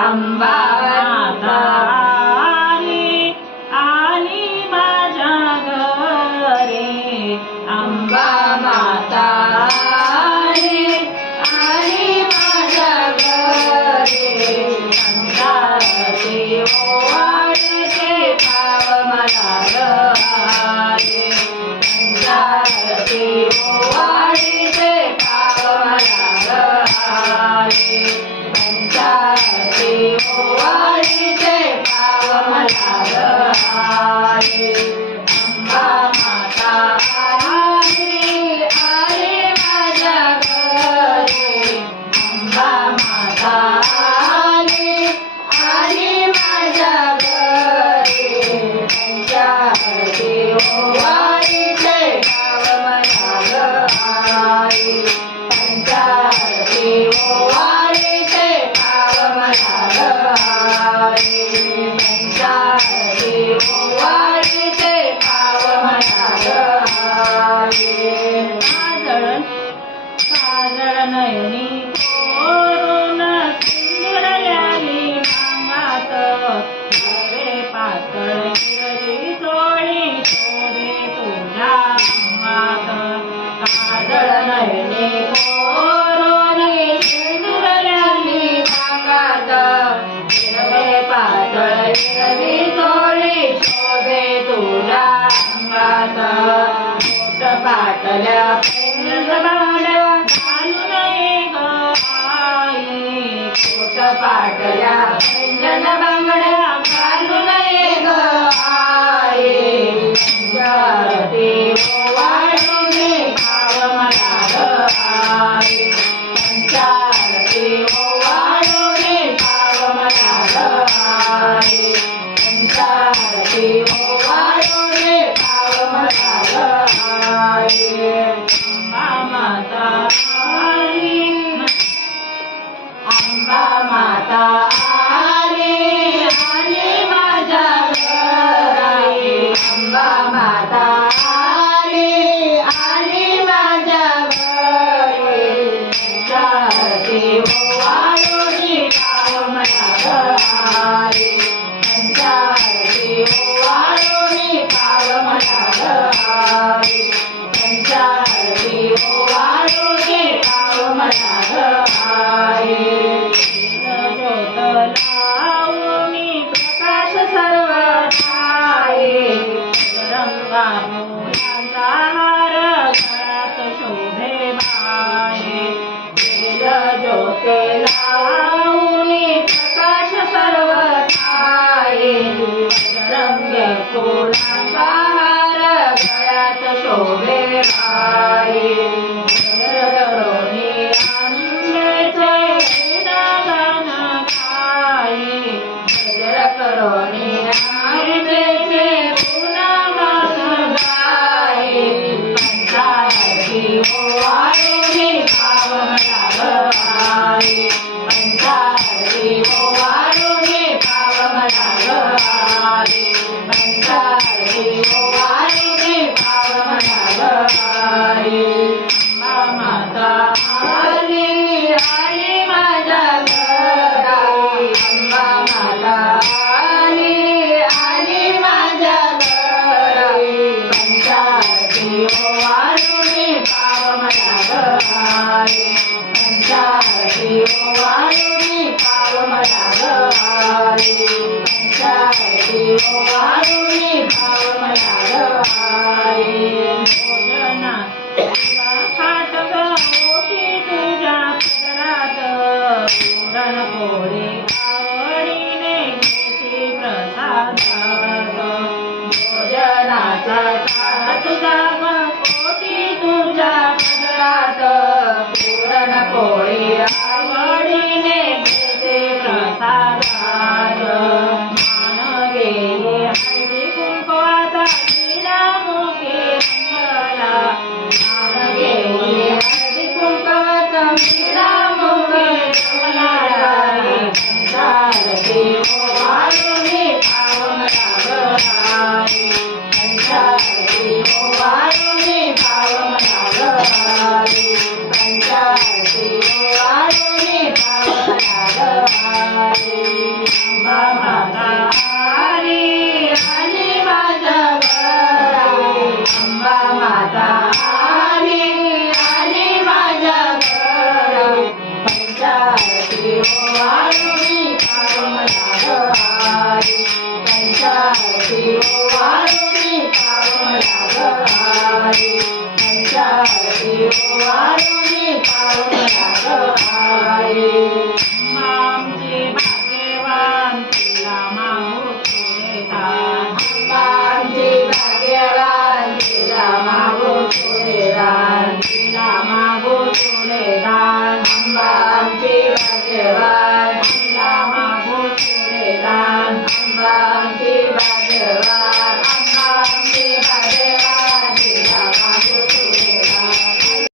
अंबा माता आली आली माझ्या घरी अंबा माता आली आली माझ्या घरी संसाराची ओवाळीचे भाव मला आले संसाराची ओवाळीचे भाव मला आले संसाराची ओवाळीचे भाव मला आले अंबा माता आली आली माझ्या घरी अंबा माता आली आली माझ्या घरी संसाराची ओवाळीचे भाव मला आले संसाराची ओवाळीचे भाव मला आले संसाराची ओवाळीचे भाव मला आले काजळ नयनी कोरून सिंदुरल्याली मांगात नवे पातळ हिरवी चोळी शोभे तुझ्या अंगात काजळ नयनी कोरून सिंदुरल्याली मांगात हिरवे पातळ हिरवी चोळी शोभे तुझ्या अंगात मोठ पाटल्या बांगड्या घालून ये ग आई मोठ पाटल्या बांगड्या घालून ये ग आई संसाराची ओवाळीचे भाव मला आले संसाराची ओवाळीचे भाव मला आले संसाराची ओवाळीचे भाव मला आले अंबा माता आली अंबा माता आली आली माझ्या घरी अंबा माता आली आली माझ्या घरी संसाराची ओवाळी भाव मला आले संसाराची ओवाळी भाव मला आले संसाराची ओवाळी भाव मला आले ज्योत लावून प्रकाश सर्व ठाई रंगा फुलांचा हार गळ्यात शोभे बाई ज्योत लावून प्रकाश सर्व ठाई रंगे फुलांचा हार गळ्यात शोभे बाई करोनी आंब्याचे गुणगान गाई गजर करोनी आंब्याचे गुणगान गाई पंचायती ओवाळी भाव मला आले पंचायती ओवाळी भाव मला आले पंचायती ओवाळी भाव मला आले अंबा माता आली आली माझ्या घरी अंबा माता आली आली माझ्या घरी पंचायती ओवाळी भाव मला आले पंचायती ओवाळी भाव मला आले पंचायती ओवाळी भाव मला आले भोजना खाट ओटी तुझ्या पदरात पुरणपोळी आवडीने घेते प्रसादात भोजनाचा थाट तुझा ओटी तुझ्या पदरात पुरणपोळी आवडीने घेते प्रसादात मान गेली हळदी कुंकवाचा विडा मुखे रंगला मान गेली हळदी कुंकवाचा विडा मुखे रंगला आरती ओवाळून पावन लागहारी त्यांच्या आरती ओवाळून पावन लागहारी त्यांच्या आरती ओवाळून पावन लागहारी आमचे भाग्यवान तिला मागू थोडे दान आमचे भाग्यवान तिला मागू थोडे दान तिला मागू थोडे दान आमचे भाग्यवान